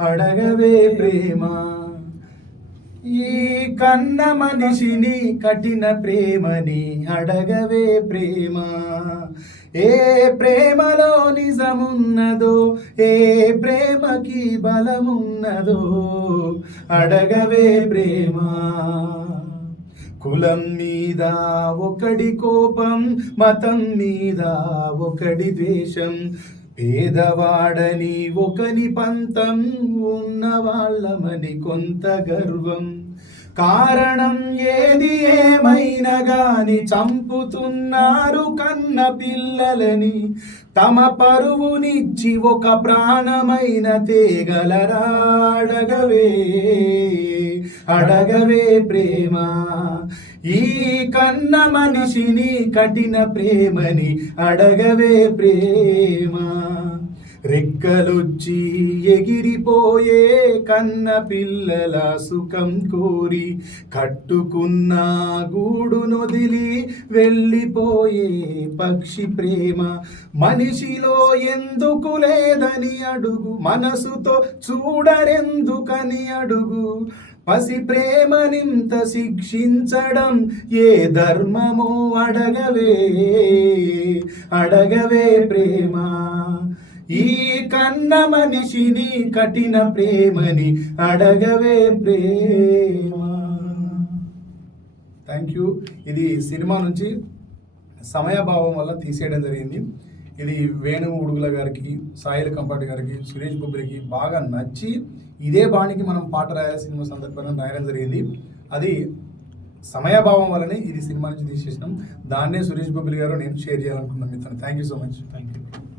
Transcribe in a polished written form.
అడగవే ప్రేమ ఈ కన్న మనిషిని కఠిన ప్రేమని అడగవే ప్రేమ. ఏ ప్రేమలో నిజమున్నదో, ఏ ప్రేమకి బలమున్నదో అడగవే ప్రేమ. కులం మీద ఒకడి కోపం, మతం మీద ఒకడి ద్వేషం, పేదవాడని ఒకని పంతం, ఉన్న వాళ్ళమని కొంత గర్వం. కారణం ఏది ఏమైనా గాని చంపుతున్నారు కన్న పిల్లలని. తమ పరువునిచ్చి ఒక ప్రాణమైన తేగలరా? అడగవే అడగవే ప్రేమ. ఈ కన్న మనిషిని కఠిన ప్రేమని అడగవే ప్రేమ. రెక్కలొచ్చి ఎగిరిపోయే కన్న పిల్లల సుఖం కోరి, కట్టుకున్న గూడు నొదిలి వెళ్ళిపోయే పక్షి ప్రేమ. మనిషిలో ఎందుకు లేదని అడుగు, మనసుతో చూడరెందుకని అడుగు. పసి ప్రేమనింత శిక్షించడం ఏ ధర్మమో అడగవే అడగవే ప్రేమ. ఈ కన్న మనిషిని కఠిన ప్రేమని అడగవే ప్రేమ. Thank you. ఇది సినిమా నుంచి సమయభావం వల్ల తీసేయడం జరిగింది. ఇది వేణు ఉడుగుల గారికి, సాయిల్ కంపాటి గారికి, సురేష్ బొబ్బిలికి బాగా నచ్చి ఇదే బాణికి మనం పాట రాయాలి సినిమా సందర్భంగా రాయడం జరిగింది. అది సమయభావం వల్లనే ఇది సినిమా నుంచి తీసేసినాం. దాన్నే సురేష్ బొబ్బిలి గారు నేను షేర్ చేయాలనుకున్నాం మీతో. Thank you so much. Thank you.